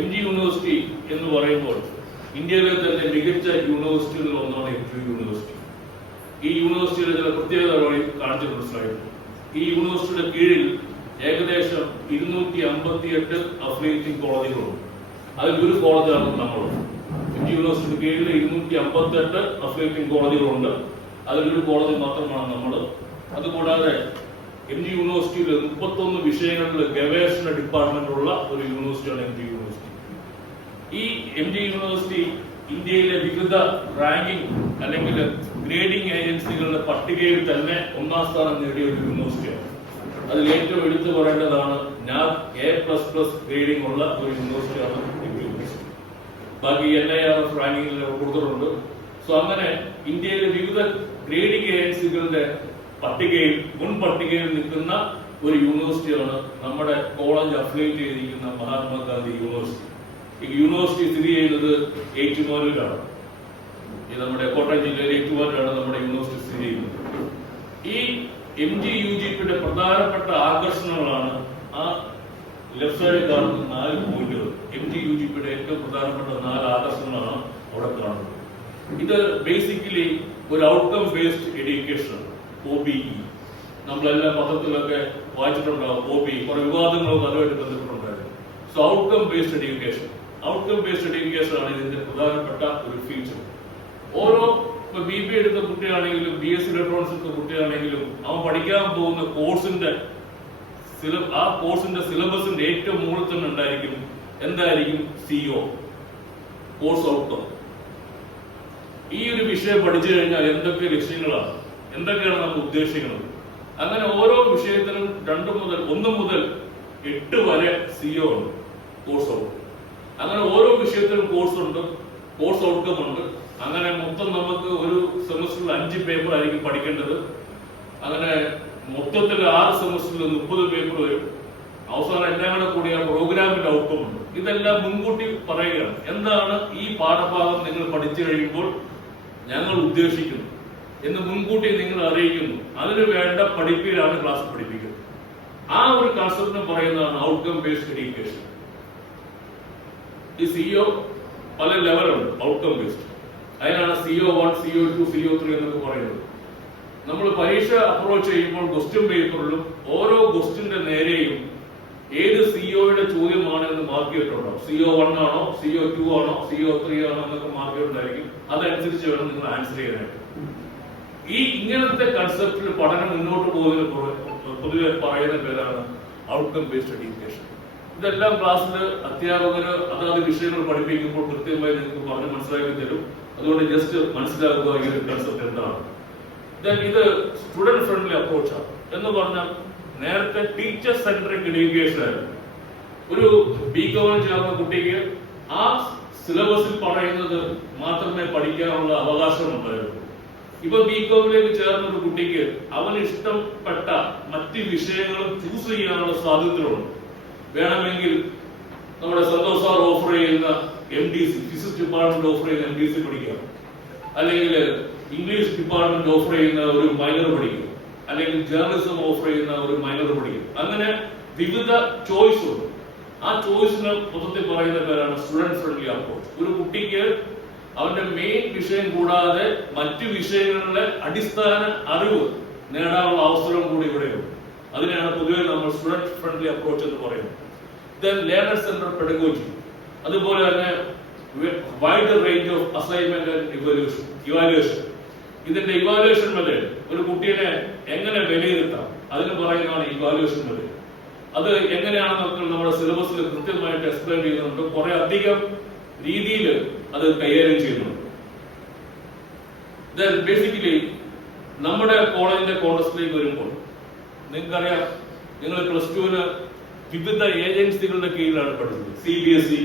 MG university എന്ന് പറയുമ്പോൾ ഇന്ത്യയിലെ തന്നെ മികച്ച യൂണിവേഴ്സിറ്റികളിൽ ഒന്നാണ് MG യൂണിവേഴ്സിറ്റി. ഈ യൂണിവേഴ്സിറ്റിയുടെ ചില പ്രത്യേകതകൾ കാണിച്ചിട്ടുണ്ട് സ്ലൈഡ്. ഈ യൂണിവേഴ്സിറ്റിയുടെ കീഴിൽ ഏകദേശം 258 അഫിലിയേറ്റിംഗ് കോളേജുകളുണ്ട്. അതിൽ ഒരു കോളേജാണ് നമ്മൾ. MG യൂണിവേഴ്സിറ്റിയുടെ കീഴിൽ 258 അഫിലിയേറ്റിംഗ് കോളേജുകളുണ്ട്. അതിലൊരു കോളേജ് മാത്രമാണ് നമ്മൾ. അതുകൂടാതെ MG യൂണിവേഴ്സിറ്റിയിൽ 31 വിഷയങ്ങളിൽ ഗവേഷണ ഡിപ്പാർട്ട്മെന്റ് ഉള്ള ഒരു യൂണിവേഴ്സിറ്റിയാണ് MG യൂണിവേഴ്സിറ്റി. ഈ MG യൂണിവേഴ്സിറ്റി ഇന്ത്യയിലെ വിവിധ റാങ്കിംഗ് അല്ലെങ്കിൽ ഗ്രേഡിംഗ് ഏജൻസികളുടെ പട്ടികയിൽ തന്നെ 1ാം സ്ഥാനം നേടിയ ഒരു യൂണിവേഴ്സിറ്റിയാണ്. അതിൽ ഏറ്റവും എടുത്തു പറയേണ്ടതാണ് NAAC++ ഗ്രേഡിംഗ് ഉള്ള ഒരു യൂണിവേഴ്സിറ്റിയാണ് MG യൂണിവേഴ്സിറ്റി. ബാക്കി NIRF റാങ്കിങ്ങിൽ കൊടുത്തിട്ടുണ്ട്. സോ അങ്ങനെ ഇന്ത്യയിലെ വിവിധ ഗ്രേഡിംഗ് ഏജൻസികളുടെ മുൻ പട്ടികയിൽ നിൽക്കുന്ന ഒരു യൂണിവേഴ്സിറ്റിയാണ് നമ്മുടെ കോളേജ് അഫിലിയേറ്റ് ചെയ്തിരിക്കുന്ന മഹാത്മാഗാന്ധി യൂണിവേഴ്സിറ്റി. ഈ യൂണിവേഴ്സിറ്റി സ്ഥിതി ചെയ്യുന്നത് ഏറ്റുമാനൂരിലാണ്. നമ്മുടെ കോട്ടയം ജില്ലയിലെ ഏറ്റുമാനൂരാണ് നമ്മുടെ യൂണിവേഴ്സിറ്റി സ്ഥിതി ചെയ്യുന്നത്. ഈ MG UGPയുടെ പ്രധാനപ്പെട്ട ആകർഷണങ്ങളാണ് ആ ലെഫ്റ്റ് സൈഡിൽ കാണുന്ന 4 പോയിന്റുകൾ. MG UGPയുടെ ഏറ്റവും പ്രധാനപ്പെട്ട 4 ആകർഷണങ്ങളാണ് അവിടെ കാണുന്നത്. ഇത് ബേസിക്കലി ഒരു ഔട്ട്കം ബേസ്ഡ് എഡ്യൂക്കേഷൻ, OBE. നമ്മളെല്ലാം പത്രത്തിലൊക്കെ വായിച്ചിട്ടുണ്ടാവും. OBE കുറെ വിവാദങ്ങളൊക്കെ അതുമായിട്ട് ബന്ധപ്പെട്ടുണ്ടായിരുന്നു. സോ ഔട്ട്കം ബേസ്ഡ് എഡ്യൂക്കേഷൻ ആണ് ഇതിന്റെ പ്രധാനപ്പെട്ട ഒരു ഫീച്ചർ. ഓരോ BBA എടുത്ത കുട്ടിയാണെങ്കിലും BSc ഇലക്ട്രോണിക്സ് എടുത്ത കുട്ടിയാണെങ്കിലും അവൻ പഠിക്കാൻ പോകുന്ന കോഴ്സിന്റെ സിലബസിന്റെ ഏറ്റവും മുകളിൽ തന്നെ ഉണ്ടായിരിക്കും എന്തായിരിക്കും CO, കോഴ്സ് ഔട്ട്കം. ഈ ഒരു വിഷയം പഠിച്ചു കഴിഞ്ഞാൽ എന്തൊക്കെ ലക്ഷ്യങ്ങളാണ്, എന്തൊക്കെയാണ് നമ്മൾ ഉദ്ദേശിക്കുന്നത്. അങ്ങനെ ഓരോ വിഷയത്തിനും 1 മുതൽ 8 വരെ CO ഉണ്ട്, കോഴ്സ് ഔട്ട്കം. അങ്ങനെ ഓരോ വിഷയത്തിനും കോഴ്സ് ഉണ്ട്, കോഴ്സ് ഔട്ട്കം ഉണ്ട്. അങ്ങനെ മൊത്തം നമുക്ക് ഒരു സെമസ്റ്ററിൽ 5 പേപ്പർ ആയിരിക്കും പഠിക്കേണ്ടത്. അങ്ങനെ മൊത്തത്തിൽ 6 സെമസ്റ്ററിൽ 30 പേപ്പർ വരും. അവസാനം എല്ലാം കൂടെ കൂടിയ പ്രോഗ്രാമിന്റെ ഔട്ട്കം ഉണ്ട്. ഇതെല്ലാം മുൻകൂട്ടി പറയുകയാണ്. എന്താണ് ഈ പാഠഭാഗം നിങ്ങൾ പഠിച്ചു കഴിയുമ്പോൾ ഞങ്ങൾ ഉദ്ദേശിക്കുന്നു എന്ന് മുൻകൂട്ടി നിങ്ങൾ അറിയിക്കുന്നു. അതിന് വേണ്ട പഠിപ്പിലാണ് ക്ലാസ് പഠിപ്പിക്കുന്നത്. ആ ഒരു കൺസെപ്റ്റിന് പറയുന്നതാണ് ഔട്ട്കം ബേസ്ഡ് എഡ്യൂക്കേഷൻ. ഈ CO പല ലെവലുണ്ട് ഔട്ട്കം ബേസ്ഡ്. അതിനാണ് CO1, CO2, CO3 എന്നൊക്കെ പറയുന്നത്. നമ്മൾ പരീക്ഷ അപ്രോച്ച് ചെയ്യുമ്പോൾ ക്വസ്റ്റ്യൻ പേപ്പറിലും ഓരോ ക്വസ്റ്റ്യന്റെ നേരെയും ഏത് COയുടെ ചോദ്യമാണ് എന്ന് മാർക്ക് ചെയ്തിട്ടുണ്ടാവും. CO1 ആണോ, CO2 ആണോ, CO3 ആണോ എന്നൊക്കെ മാർക്ക് ചെയ്തിട്ടുണ്ടായിരിക്കും. അതനുസരിച്ച് വേണം നിങ്ങൾ ആൻസർ ചെയ്യാനായിട്ട്. ഈ ഇങ്ങനത്തെ കൺസെപ്റ്റിൽ പഠനം മുന്നോട്ട് പോകുന്നതിന് പൊതുവെ പറയുന്ന പേരാണ് ഔട്ട്കം ബേസ്ഡ് എഡ്യൂക്കേഷൻ. ഇതെല്ലാം ക്ലാസ്സിൽ അധ്യാപകര് അതാത് വിഷയങ്ങൾ പഠിപ്പിക്കുമ്പോൾ കൃത്യമായി നിങ്ങൾക്ക് പറഞ്ഞ് മനസ്സിലാക്കി തരും. അതുകൊണ്ട് ജസ്റ്റ് മനസ്സിലാക്കുക ഈ ഒരു കൺസെപ്റ്റ് എന്താണ്. ഇത് സ്റ്റുഡന്റ് ഫ്രണ്ട്ലി അപ്രോച്ചാണ് എന്ന് പറഞ്ഞാൽ നേരത്തെ ടീച്ചർ സെൻട്രിക് എഡ്യൂക്കേഷൻ ആയിരുന്നു. ഒരു BCom ചേർന്ന കുട്ടിക്ക് ആ സിലബസിൽ പറയുന്നത് മാത്രമേ പഠിക്കാനുള്ള അവകാശമുണ്ടായിരുന്നു. ഇപ്പൊ BComലേക്ക് ചേർന്ന ഒരു കുട്ടിക്ക് അവന് ഇഷ്ടപ്പെട്ട മറ്റ് വിഷയങ്ങളും ചൂസ് ചെയ്യാനുള്ള സാധ്യതകളുണ്ട്. വേണമെങ്കിൽ നമ്മുടെ സന്തോഷ് സാർ ഓഫർ ചെയ്യുന്ന MDC, ഫിസിക്സ് ഡിപ്പാർട്ട്മെന്റ് ഓഫർ ചെയ്യുന്ന MDC പഠിക്കാം. അല്ലെങ്കിൽ ഇംഗ്ലീഷ് ഡിപ്പാർട്ട്മെന്റ് ഓഫർ ചെയ്യുന്ന ഒരു മൈനർ പഠിക്കും. അല്ലെങ്കിൽ ജേർണലിസം ഓഫർ ചെയ്യുന്ന ഒരു മൈനർ പഠിക്കും. അങ്ങനെ വിവിധ ചോയ്സ് ഉണ്ട്. ആ ചോയ്സിന് മൊത്തത്തിൽ പറയുന്ന പേരാണ് സ്റ്റുഡന്റ് ഫ്രണ്ട്ലി അപ്രോച്ച്. ഒരു കുട്ടിക്ക് അവന്റെ മെയിൻ വിഷയം കൂടാതെ മറ്റു വിഷയങ്ങളിലെ അടിസ്ഥാന അറിവ് നേടാനുള്ള അവസരം കൂടി ഇവിടെയുണ്ട്. അതിനെയാണ് പൊതുവെ നമ്മൾ സ്റ്റുഡന്റ് ഫ്രണ്ട്ലി അപ്രോച്ച് എന്ന് പറയുന്നത്. ലേണർ സെന്റർ പെഡഗോജി, അതുപോലെ തന്നെ wide range of assignment and evaluation. ഇതിന്റെ ഇവാലുവേഷൻ മെത്തേഡ്, ഒരു കുട്ടിയെ എങ്ങനെ വിലയിരുത്താം അതിന് പറയുന്നതാണ് ഇവാലുവേഷൻ മെത്തേഡ്. അത് എങ്ങനെയാണെന്നൊക്കെ നമ്മുടെ സിലബസിൽ കൃത്യമായിട്ട് എക്സ്പ്ലെയിൻ ചെയ്യുന്നുണ്ട്. കുറെ അധികം രീതിയിൽ അത് കൈകാര്യം ചെയ്യുന്നുണ്ട്. ബേസിക്കലി നമ്മുടെ കോളേജിന്റെ കോൺടസ്റ്റിലേക്ക് വരുമ്പോൾ നിങ്ങൾക്കറിയാം, നിങ്ങൾ +2 വിവിധ ഏജൻസികളുടെ കീഴിലാണ് പഠിച്ചത്. CBSE,